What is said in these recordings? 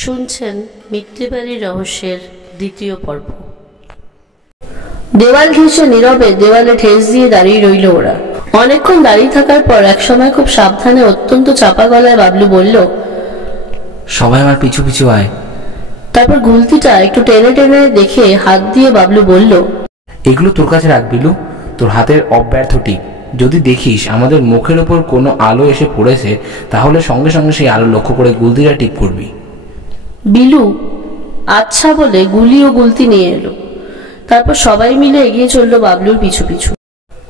শুনছেন মিত্তিবাড়ি রহস্যের দ্বিতীয় পর্ব। দেওয়াল ঘেঁষে নীরবে দেওয়ালে ঠেস দিয়ে দাঁড়িয়ে রইল ওরা। অনেকক্ষণ দাঁড়িয়ে থাকার পর একসময় খুব সাবধানে অত্যন্ত চাপা গলায় বাবলু বলল, সবাই আমার পিছু পিছু আয়। তারপর গুলতিটা একটু টেনে টেনে দেখে হাত দিয়ে বাবলু বলল, এগুলো তোর কাছে রাখ বিলু, তোর হাতের অব্যর্থ টিপ। যদি দেখিস আমাদের মুখের ওপর কোনো আলো এসে পড়েছে তাহলে সঙ্গে সঙ্গে সেই আলো লক্ষ্য করে গুলতিটা টিপ করবি। বিলু আচ্ছা বলে গুলি ও গুলতি নিয়ে এলো। তারপর সবাই মিলে এগিয়ে চললো বাবলুর পিছু পিছু।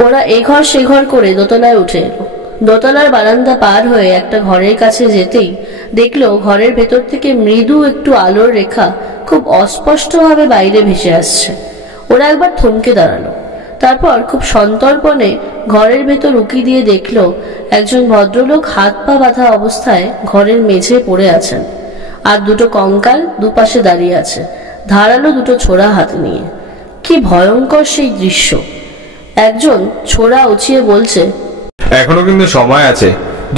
ওরা এ ঘর সে ঘর করে দোতলায় উঠে এলো। দোতলার বারান্দা পার হয়ে একটা ঘরের কাছে যেতেই দেখলো ঘরের ভেতর থেকে মৃদু একটু আলোর রেখা খুব অস্পষ্টভাবে বাইরে ভেসে আসছে। ওরা একবার থমকে দাঁড়ালো। তারপর খুব সন্তর্পণে ঘরের ভেতর উকি দিয়ে দেখলো একজন ভদ্রলোক হাত পা বাঁধা অবস্থায় ঘরের মেঝে পড়ে আছেন, আর দুটো কঙ্কাল দুপাশে দাঁড়িয়ে আছে, ধারালো দুটো ছোরা হাতে নিয়ে। কি ভয়ঙ্কর সেই দৃশ্য! একজন ছোরা উঁচিয়ে বলছে, এখনো কিন্তু সময় আছে,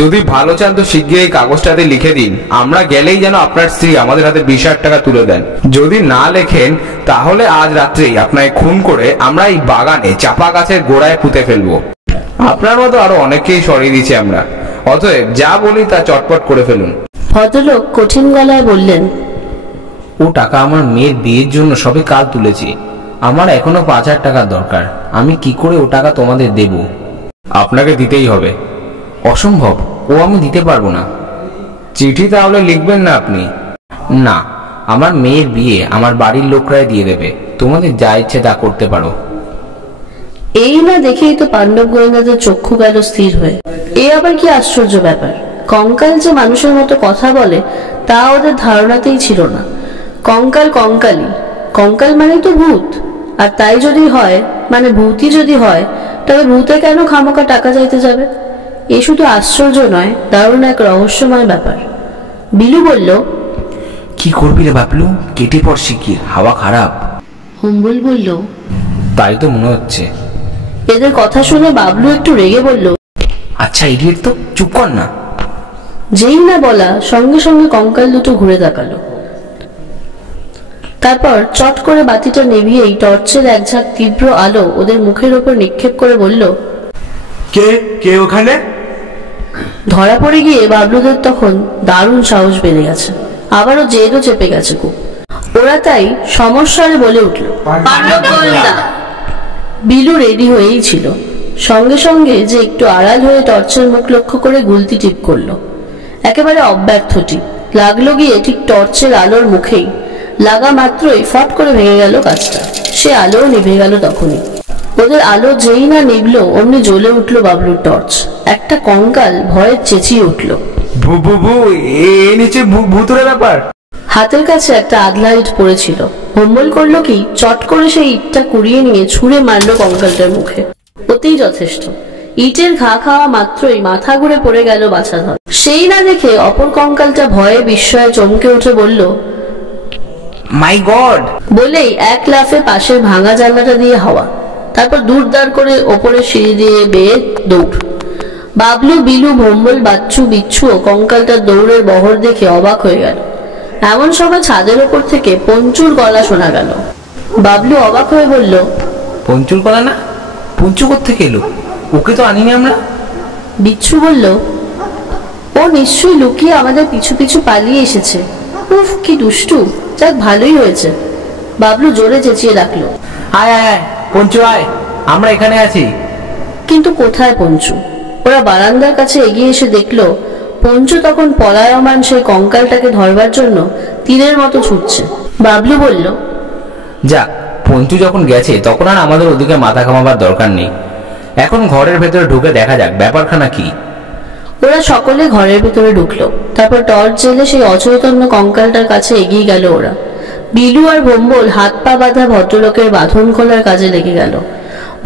যদি ভালো চান তো শিগগির এই কাগজটাতে লিখে দিন। আমরা গেলেই যেন আপনার স্ত্রী আমাদের হাতে 20,000 টাকা তুলে দেন। যদি না লেখেন তাহলে আজ রাত্রেই আপনাকে খুন করে আমরা এই বাগানে চাপা গাছের গোড়ায় পুঁতে ফেলবো। আপনার মতো আরো অনেককেই সরিয়ে দিচ্ছি আমরা, অতএব যা বলি তা চটপট করে ফেলুন। ভদ্রলোক কঠিন গলায় বললেন, ও টাকা আমার মেয়ের বিয়ের জন্য সবে কাল তুলেছি। আমার এখনো 5,000 টাকা দরকার। আমি কি করে ও টাকা তোমাদের দেব? আপনাকে দিতেই হবে। অসম্ভব, ও আমি দিতে পারবো না। চিঠি তাহলে লিখবেন না আপনি? না, আমার মেয়ের বিয়ে আমার বাড়ির লোকরাই দিয়ে দেবে। তোমাদের যা ইচ্ছে তা করতে পারো। এই না দেখেই তো পাণ্ডব গোয়েন্দাদের চক্ষু গেল স্থির হয়ে। এ আবার কি আশ্চর্য ব্যাপার! কঙ্কাল যে মানুষের মতো কথা বলে তা ওদের ধারণাতেই ছিল না। কঙ্কাল কঙ্কালই, কঙ্কাল মানে তো ভূত। আর তাই যদি হয়, মানে ভূতই যদি হয়, তবে ভূতে কেন খামোকা টাকা চাইতে যাবে? এ শুধু আশ্চর্য নয়, দারুণ এক রহস্যময় ব্যাপার। বিলু বলল, কি করবি রে বাবলু? কেটে পড় শিগগির, হাওয়া খারাপ। হুম্বল বলল, তাই তো মনে হচ্ছে। এদের কথা শুনে বাবলু একটু রেগে বলল, আচ্ছা ইডিয়েট, তো চুপ কর না। যেই না বলা সঙ্গে সঙ্গে কঙ্কাল দুটো ঘুরে তাকালো। তারপর চট করে বাতিটা নেভিয়েই টর্চের এক ঝাঁক তীব্র আলো ওদের মুখের ওপর নিক্ষেপ করে বলল, কে কে ওখানে? ধরা পড়ে গিয়ে বাবলুদের তখন দারুণ সাহস বেড়ে গেছে, আবারও জেদও চেপে গেছে খুব। ওরা তাই সমস্যারে বলে উঠল, পাণ্ডব গোয়েন্দা। বিলু রেডি হয়েই ছিল। সঙ্গে সঙ্গে যে একটু আড়াল হয়ে টর্চের মুখ লক্ষ্য করে গুলতি টিপ করলো। একেবারে অব্যর্থ টিপ লাগলো গিয়ে ঠিক টর্চের আলোর মুখেই। লাগা মাত্রই ফট করে ভেঙে গেল কাজটা। সে আলোও নিভে গেল তখনই। ওদের আলো যেই না নিভলো অমনি জ্বলে উঠলো বাবলুর টর্চ। একটা কঙ্কাল ভয়ে চেঁচিয়ে উঠল, নিচে ভূতুরে ব্যাপার। হাতের কাছে একটা আধলা ইট পড়েছিল। হোম্বল করলো কি, চট করে সেই ইটটা কুড়িয়ে নিয়ে ছুঁড়ে মারলো কঙ্কালটার মুখে। ওতেই যথেষ্ট। ইটের ঘা খাওয়া মাত্রই মাথা ঘুরে পড়ে গেল বাছাধর। সেই না দেখে অপর কঙ্কালটা ভয়ে বিস্ময়ে চমকে উঠে বলল, মাই গড! বলেই এক লাফে পাশের ভাঙা জানলাটা দিয়ে হাওয়া, তারপর দূরদার করে ওপরের সিঁড়ি দিয়ে বেয়ে দৌড়। বাবলু, বিলু, ভম্বল, বাচ্চু, বিচ্ছু ও কঙ্কালটার দৌড়ের বহর দেখে অবাক হয়ে গেল। এমন সময় ছাদের ওপর থেকে পঞ্চুর গলা শোনা গেল। বাবলু অবাক হয়ে বলল, পঞ্চুর গলা না? পঞ্চু কোত্থেকে এলো? ওকে তো আনিনি আমরা। বিচ্ছু বলল, ও নিশ্চয়ই লুকিয়ে আমাদের পিছু পিছু পালিয়ে এসেছে। উফ, কি দুষ্টু! যাক, ভালোই হয়েছে। বাবলু জোরে চেঁচিয়ে ডাকলো, আয় আয় আয় পঞ্চু আয়, আমরা এখানে আছি। কিন্তু কোথায় পঞ্চু? ওরা বারান্দার কাছে এগিয়ে এসে দেখলো পঞ্চু তখন পলায়মান সেই কঙ্কালটাকে ধরবার জন্য তীরের মতো ছুটছে। বাবলু বলল, যাক, পঞ্চু যখন গেছে তখন আর আমাদের ওদিকে মাথা ঘামাবার দরকার নেই। এখন ঘরের ভেতরে ঢুকে দেখা যাক ব্যাপারখানা কি। ওরা সকলে ঘরের ভেতরে ঢুকলো। তারপর টর্চ জেলে সেই অচৈতন্য কঙ্কালটার কাছে এগিয়ে গেল ওরা। বিলু আর ভম্বল হাত পা বাঁধা ভদ্রলোকের বাঁধন খোলার কাজে লেগে গেল।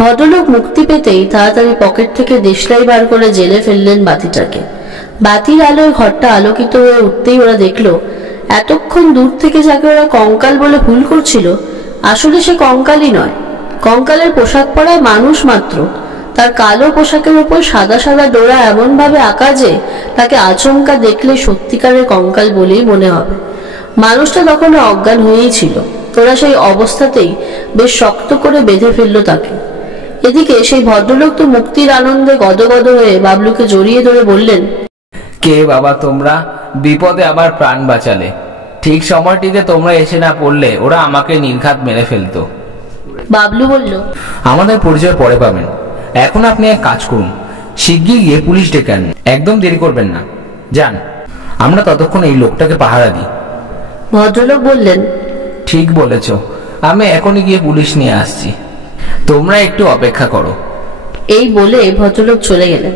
ভদ্রলোক মুক্তি পেতেই তাড়াতাড়ি পকেট থেকে দেশলাই বার করে জেলে ফেললেন বাতিটাকে। বাতির আলোয় ঘরটা আলোকিত হয়ে উঠতেই ওরা দেখলো এতক্ষণ দূর থেকে যাকে ওরা কঙ্কাল বলে ভুল করছিল, আসলে সে কঙ্কালই নয়। কঙ্কালের পোশাক পরা মানুষ মাত্র। তার কালো পোশাকের উপর সাদা সাদা ডোরা এমন ভাবে আঁকা যে তাকে আচমকা দেখলে সত্যিকারের কঙ্কাল বলেই মনে হবে। মানুষটা তখন অজ্ঞান হয়েই ছিল। ওরা সেই অবস্থাতেই বেশ শক্ত করে বেঁধে ফেললো তাকে। এদিকে সেই ভদ্রলোক তো মুক্তির আনন্দে গদগদ হয়ে বাবলুকে জড়িয়ে ধরে বললেন, কে বাবা তোমরা? বিপদে আবার প্রাণ বাঁচালে। ঠিক সময়টিতে তোমরা এসে না পড়লে ওরা আমাকে নির্ঘাত মেরে ফেলতো। বাবলু বলল, আমাদের পরিচয় পরে পাবেন, এখন আপনি এক কাজ করুন, শিগগির গিয়ে পুলিশ ডেকে আনুন, একদম দেরি করবেন না। যান, আমরা ততক্ষণ এই লোকটাকে পাহারা দিই। ভদ্রলোক বললেন, ঠিক বলেছ, আমি এখনই গিয়ে পুলিশ নিয়ে আসছি, তোমরা একটু অপেক্ষা করো। এই বলে ভদ্রলোক চলে গেলেন।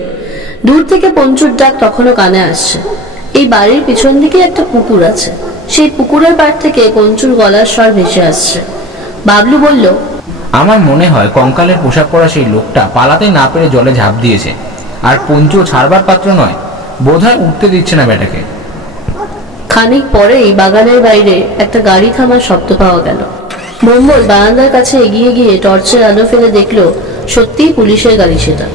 দূর থেকে পঞ্চুর ডাক তখনও কানে আসছে। এই বাড়ির পিছন দিকে একটা পুকুর আছে, সেই পুকুরের পাড় থেকে পঞ্চুর গলার স্বর ভেসে আসছে। বাবলু বলল, আমার মনে হয় কঙ্কালের পোশাক পরা সেই লোকটা পালাতে না পেরে জলে ঝাঁপ দিয়েছে, আর পঞ্চু ছাড়বার পাত্র নয়, বোধহয় উঠতে দিচ্ছে না বেটাকে। খানিক পরেই বাগানের বাইরে একটা গাড়ি থামার শব্দ পাওয়া গেল। মঙ্গল বারান্দার কাছে এগিয়ে গিয়ে টর্চের আলো ফেলে দেখলো সত্যিই পুলিশের গাড়ি সেটা।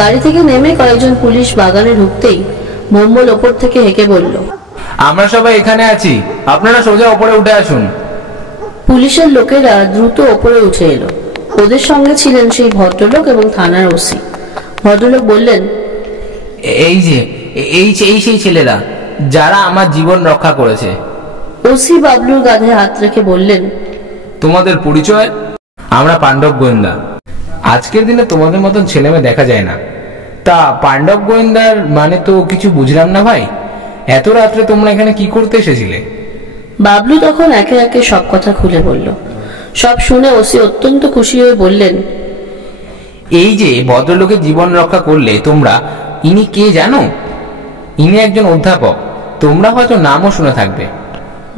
গাড়ি থেকে নেমে কয়েকজন পুলিশ বাগানে ঢুকতেই মঙ্গল ওপর থেকে হেঁকে বলল, আমরা সবাই এখানে আছি, আপনারা সোজা ওপরে উঠে আসুন। পুলিশের লোকেরা দ্রুত ওপরে উঠে এলো। ওদের সঙ্গে ছিলেন সেই ভদ্রলোক এবং থানার ওসি। ভদ্রলোক বললেন, এই সেই ছেলেরা যারা আমার জীবন রক্ষা করেছে। ওসি বাবলুর কাঁধে হাত রেখে বললেন, তোমাদের পরিচয়? আমরা পাণ্ডব গোয়েন্দা। আজকের দিনে তোমাদের মতন ছেলেমেয়ে দেখা যায় না। তা পাণ্ডব গোয়েন্দার মানে তো কিছু বুঝলাম না ভাই, এত রাত্রে তোমরা এখানে কি করতে এসেছিলে? বাবলু তখন একে একে সব কথা খুলে বলল। সব শুনে ওসি অত্যন্ত খুশি হয়ে বললেন, এই যে ভদ্রলোকের জীবন রক্ষা করলে তোমরা, ইনি কে জানো? ইনি একজন অধ্যাপক, তোমরা হয়তো নামও শুনে থাকবে।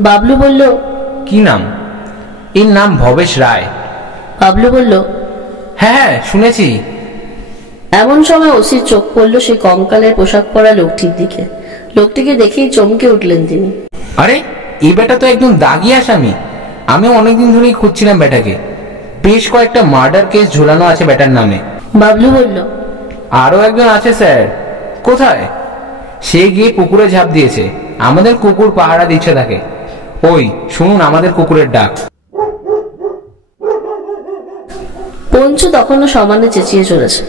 বাবলু বলল, কি নাম? এর নাম ভবেশ রায়। বাবলু বলল, হ্যাঁ শুনেছি। এমন সময় ওসির চোখ পড়ল সেই কঙ্কালের পোশাক পরা লোকটির দিকে। লোকটিকে দেখেই চমকে উঠলেন তিনি। আরে এই বেটা তো একদম দাগি আসামি। আমিও অনেকদিন ধরেই খুঁজছিলাম বেটাকে। বেশ কয়েকটা মার্ডার কেস ঝোলানো আছে বেটার নামে। বাবলু বলল, আরো একজন আছে স্যার। কোথায়? সে গিয়ে পুকুরে ঝাঁপ দিয়েছে, আমাদের কুকুর পাহারা দিচ্ছে তাকে। ওই শুনুন আমাদের কুকুরের ডাক। পঞ্চু তখনও সমানে চেঁচিয়ে চলেছে।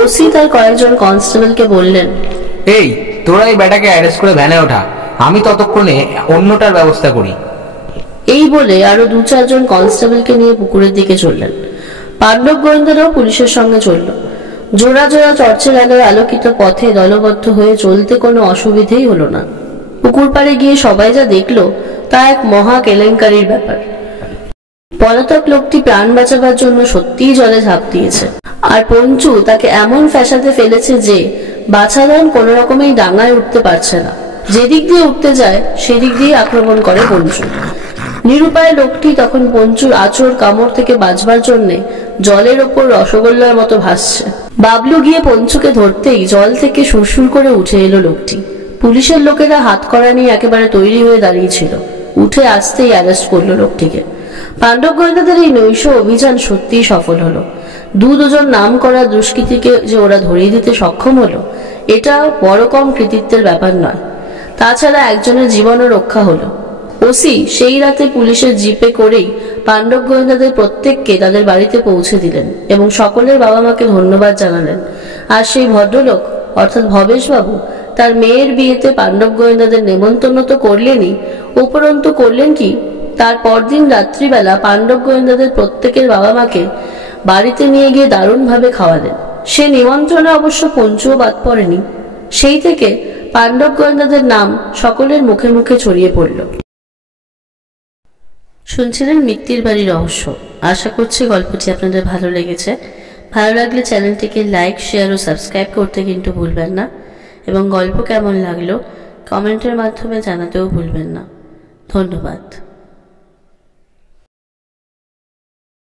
ওসি তার কয়েকজন কনস্টেবলকে বললেন, এই তোরা এই বেটাকে অ্যারেস্ট করে ভ্যানে ওঠা, আমি ততক্ষণে অন্যটার ব্যবস্থা করি। এই বলে আরো 2-4 জন কনস্টেবলকে নিয়ে পুকুরের দিকে চললেন। পাণ্ডব গোয়েন্দারাও পুলিশের সঙ্গে চলল। জোড়া জোড়া টর্চের আলোয় আলোকিত পথে দলবদ্ধ হয়ে চলতে কোনো অসুবিধেই হলো না। পুকুর পাড়ে গিয়ে সবাই যা দেখলো তা এক মহা কেলেঙ্কারির ব্যাপার। পলাতক লোকটি প্রাণ বাঁচাবার জন্য সত্যিই জলে ঝাঁপ দিয়েছে, আর পঞ্চু তাকে এমন ফ্যাসাতে ফেলেছে যে বাছাধন কোন রকমেই ডাঙায় উঠতে পারছে না। যেদিক দিয়ে উঠতে যায় সেদিক দিয়ে আক্রমণ করে পঞ্চু। নিরুপায় লোকটি তখন পঞ্চুর আঁচড় কামড় থেকে বাঁচবার জন্য জলের ওপর রসগোল্লার মতো ভাসছে। বাবলু গিয়ে পঞ্চুকে ধরতেই জল থেকে সুরসুর করে উঠে এলো লোকটি। পুলিশের লোকেরা হাত কড়া নিয়ে একেবারে তৈরি হয়ে দাঁড়িয়েছিল। উঠে আসতেই অ্যারেস্ট করলো লোকটিকে। পাণ্ডব গোয়েন্দাদের এই নৈশ অভিযান সত্যিই সফল হলো। দুজন নাম করা দুষ্কৃতীকে যে ওরা ধরিয়ে দিতে সক্ষম হলো, এটা বড় কম কৃতিত্বের ব্যাপার নয়। তাছাড়া একজনের জীবনও রক্ষা হলো। ওসি সেই রাতে পুলিশের জিপে করেই পাণ্ডব গোয়েন্দাদের প্রত্যেককে তাদের বাড়িতে পৌঁছে দিলেন এবং সকলের বাবা মাকে ধন্যবাদ জানালেন। আর সেই ভদ্রলোক অর্থাৎ ভবেশ বাবু তার মেয়ের বিয়েতে পাণ্ডব গোয়েন্দাদের নেমন্তন্ন তো করলেনই, উপরন্তু করলেন কি, তার পরদিন রাত্রিবেলা পাণ্ডব গোয়েন্দাদের প্রত্যেকের বাবা মাকে বাড়িতে নিয়ে গিয়ে দারুণভাবে খাওয়ালেন। সে নিমন্ত্রণে অবশ্য পঞ্চুও বাদ পড়েনি। সেই থেকে পাণ্ডব গোয়েন্দাদের নাম সকলের মুখে মুখে ছড়িয়ে পড়ল। শুনছিলেন মিত্তির বাড়ি রহস্য। আশা করছি গল্পটি আপনাদের ভালো লেগেছে। ভালো লাগলে চ্যানেলটিকে লাইক, শেয়ার ও সাবস্ক্রাইব করতে কিন্তু ভুলবেন না, এবং গল্প কেমন লাগলো কমেন্টের মাধ্যমে জানাতেও ভুলবেন না। ধন্যবাদ।